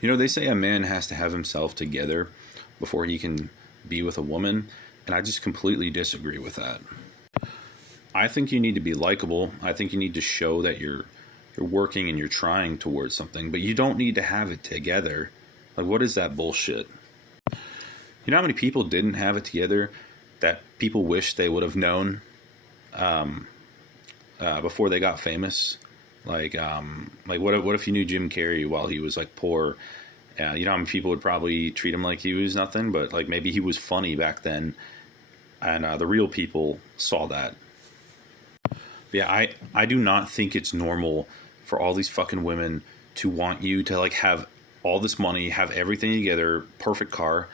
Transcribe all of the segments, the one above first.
You know, they say a man has to have himself together before he can be with a woman, and I just completely disagree with that. I think you need to be likable. I think you need to show that you're working and you're trying towards something, but you don't need to have it together. Like, what is that bullshit? You know how many people didn't have it together that people wish they would have known before they got famous? Like what if you knew Jim Carrey while he was like poor? You know how many people would probably treat him like he was nothing, but like maybe he was funny back then, and the real people saw that. Yeah, I do not think it's normal for all these fucking women to want you to like have all this money, have everything together, perfect car.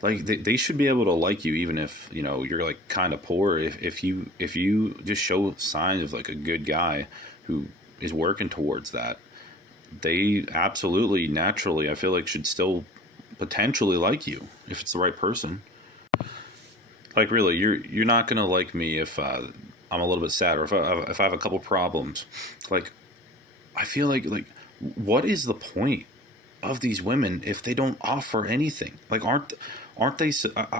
Like they should be able to like you even if, you know, you're like kind of poor. If you just show signs of like a good guy who is working towards that, they absolutely naturally I feel like should still potentially like you if it's the right person. Like really, you're not gonna like me if I'm a little bit sad or if I have a couple problems. Like I feel like what is the point of these women if they don't offer anything? Like aren't they?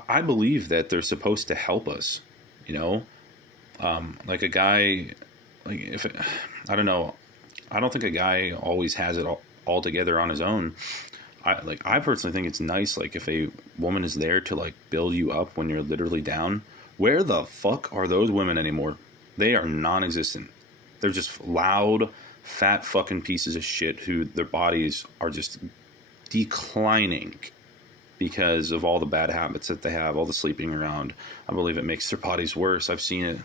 I believe that they're supposed to help us. You know, like a guy, like if it, I don't know, I don't think a guy always has it all together on his own. I personally think it's nice like if a woman is there to like build you up when you're literally down. Where the fuck are those women anymore? They are non-existent. They're just loud, fat fucking pieces of shit who their bodies are just declining because of all the bad habits that they have, all the sleeping around. I believe it makes their bodies worse. I've seen it.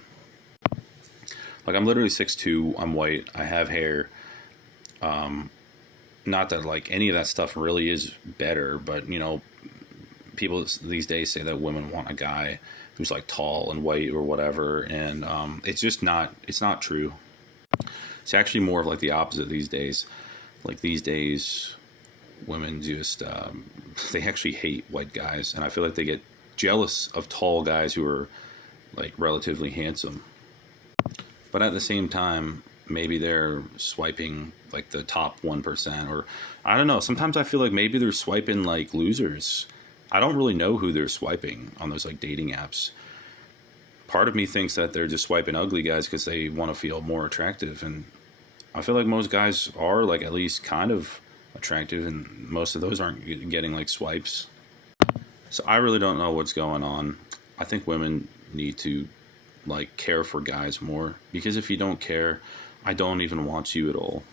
Like I'm literally 6'2", I'm white, I have hair. Not that like any of that stuff really is better, but you know, people these days say that women want a guy who's like tall and white or whatever, and it's just not. It's not true. It's actually more of like the opposite these days. Like these days, women just they actually hate white guys, and I feel like they get jealous of tall guys who are like relatively handsome. But at the same time, maybe they're swiping like the top 1%, or I don't know. Sometimes I feel like maybe they're swiping like losers. I don't really know who they're swiping on those like dating apps. Part of me thinks that they're just swiping ugly guys because they want to feel more attractive, and I feel like most guys are like at least kind of attractive, and most of those aren't getting like swipes. So I really don't know what's going on. I think women need to like care for guys more, because if you don't care, I don't even want you at all.